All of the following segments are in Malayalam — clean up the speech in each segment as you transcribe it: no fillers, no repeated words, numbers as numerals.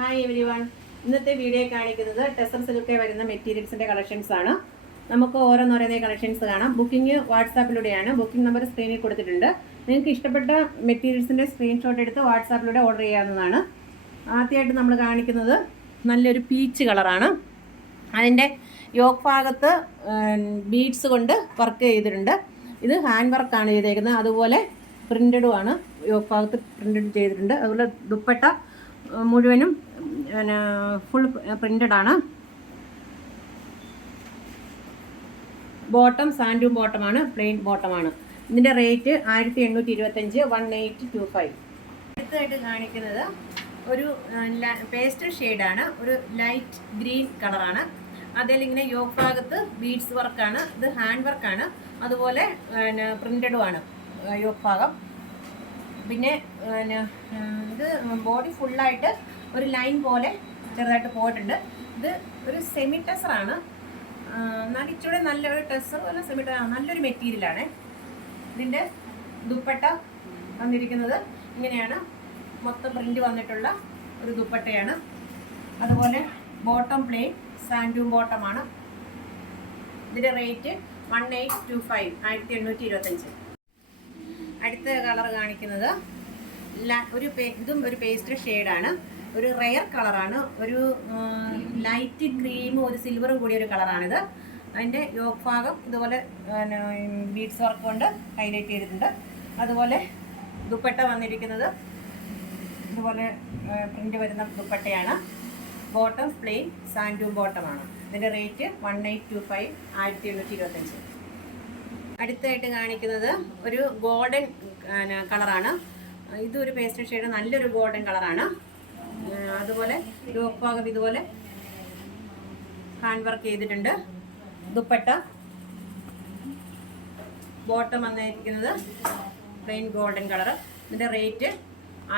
Hi every one. ഇന്നത്തെ വീഡിയോ കാണിക്കുന്നത് ടെസർ സിൽക്ക് വരുന്ന മെറ്റീരിയൽസിൻ്റെ കളക്ഷൻസ് ആണ്. നമുക്ക് ഓരോന്നോരോന്നേ കളക്ഷൻസ് കാണാം. ബുക്കിംഗ് വാട്സാപ്പിലൂടെയാണ്. ബുക്കിംഗ് നമ്പർ സ്ക്രീനിൽ കൊടുത്തിട്ടുണ്ട്. നിങ്ങൾക്ക് ഇഷ്ടപ്പെട്ട മെറ്റീരിയൽസിൻ്റെ സ്ക്രീൻഷോട്ട് എടുത്ത് വാട്സാപ്പിലൂടെ ഓർഡർ ചെയ്യാവുന്നതാണ്. ആദ്യമായിട്ട് നമ്മൾ കാണിക്കുന്നത് നല്ലൊരു പീച്ച് കളറാണ്. അതിൻ്റെ യോക്ക് ഭാഗത്ത് ബീഡ്സ് കൊണ്ട് വർക്ക് ചെയ്തിട്ടുണ്ട്. ഇത് ഹാൻഡ് വർക്കാണ് ചെയ്തേക്കുന്നത്. അതുപോലെ പ്രിൻ്റഡുമാണ്. യോക്ക് ഭാഗത്ത് പ്രിൻ്റഡ് ചെയ്തിട്ടുണ്ട്. അതുപോലെ ദുപ്പട്ട മുഴുവനും ഫുൾ പ്രിൻ്റഡ് ആണ്. ബോട്ടം സാൻഡൂം ബോട്ടമാണ്, പ്ലെയിൻ ബോട്ടമാണ്. ഇതിൻ്റെ റേറ്റ് 1825, 1825. അടുത്തതായിട്ട് കാണിക്കുന്നത് ഒരു പേസ്റ്റൽ ഷെയ്ഡാണ്. ഒരു ലൈറ്റ് ഗ്രീൻ കളറാണ്. അതിൽ ഇങ്ങനെ യോക്ക് ഭാഗത്ത് ബീഡ്സ് വർക്കാണ്. ഇത് ഹാൻഡ് വർക്കാണ്. അതുപോലെ പ്രിൻ്റഡുമാണ് യോക്ക് ഭാഗം. പിന്നെ ഇത് ബോഡി ഫുള്ളായിട്ട് ഒരു ലൈൻ പോലെ ചെറുതായിട്ട് പോയിട്ടുണ്ട്. ഇത് ഒരു സെമി ടെസറാണ്. എന്നാൽ ഇച്ചിരി നല്ലൊരു ടെസർ അല്ല, സെമി നല്ലൊരു മെറ്റീരിയലാണ്. ഇതിൻ്റെ ദുപ്പട്ട വന്നിരിക്കുന്നത് ഇങ്ങനെയാണ്. മൊത്തം പ്രിൻ്റ് വന്നിട്ടുള്ള ഒരു ദുപ്പട്ടയാണ്. അതുപോലെ ബോട്ടം പ്ലെയിൻ സാൻഡൂം ബോട്ടമാണ്. ഇതിൻ്റെ റേറ്റ് 1825, 1825. അടുത്ത കളർ കാണിക്കുന്നത് ഇതും ഒരു പേസ്റ്റൽ ഷെയ്ഡാണ്. ഒരു റെയർ കളറാണ്. ഒരു ലൈറ്റ് ക്രീമും ഒരു സിൽവറും കൂടിയ ഒരു കളറാണിത്. അതിൻ്റെ യോക്ക് ഭാഗം ഇതുപോലെ ബീഡ്സ് വർക്ക് കൊണ്ട് ഹൈലൈറ്റ് ചെയ്തിട്ടുണ്ട്. അതുപോലെ ദുപ്പട്ട വന്നിരിക്കുന്നത് ഇതുപോലെ പ്രിൻ്റ് വരുന്ന ദുപ്പട്ടയാണ്. ബോട്ടം പ്ലെയിൻ സാൻഡൂം ബോട്ടമാണ്. ഇതിൻ്റെ റേറ്റ് 1825, 1825. അടുത്തായിട്ട് കാണിക്കുന്നത് ഒരു ഗോൾഡൻ കളറാണ്. ഇതൊരു പേസ്റ്റൽ ഷെയ്ഡ്, നല്ലൊരു ഗോൾഡൻ കളറാണ്. അതുപോലെ യോക്ക് ഭാഗം ഇതുപോലെ ഹാൻഡ് വർക്ക് ചെയ്തിട്ടുണ്ട്. ദുപ്പട്ട ബോട്ടം വന്നിരിക്കുന്നത് പ്ലെയിൻ ഗോൾഡൻ കളർ. ഇതിൻ്റെ റേറ്റ്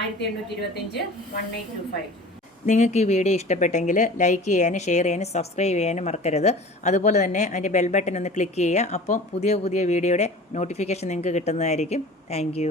1825, 1825. നിങ്ങൾക്ക് ഈ വീഡിയോ ഇഷ്ടപ്പെട്ടെങ്കിൽ ലൈക്ക് ചെയ്യാനും ഷെയർ ചെയ്യാനും സബ്സ്ക്രൈബ് ചെയ്യാനും മറക്കരുത്. അതുപോലെ തന്നെ അതിൻ്റെ ബെൽ ബട്ടൺ ഒന്ന് ക്ലിക്ക് ചെയ്യുക. അപ്പോൾ പുതിയ വീഡിയോയുടെ നോട്ടിഫിക്കേഷൻ നിങ്ങൾക്ക് കിട്ടുന്നതായിരിക്കും. താങ്ക്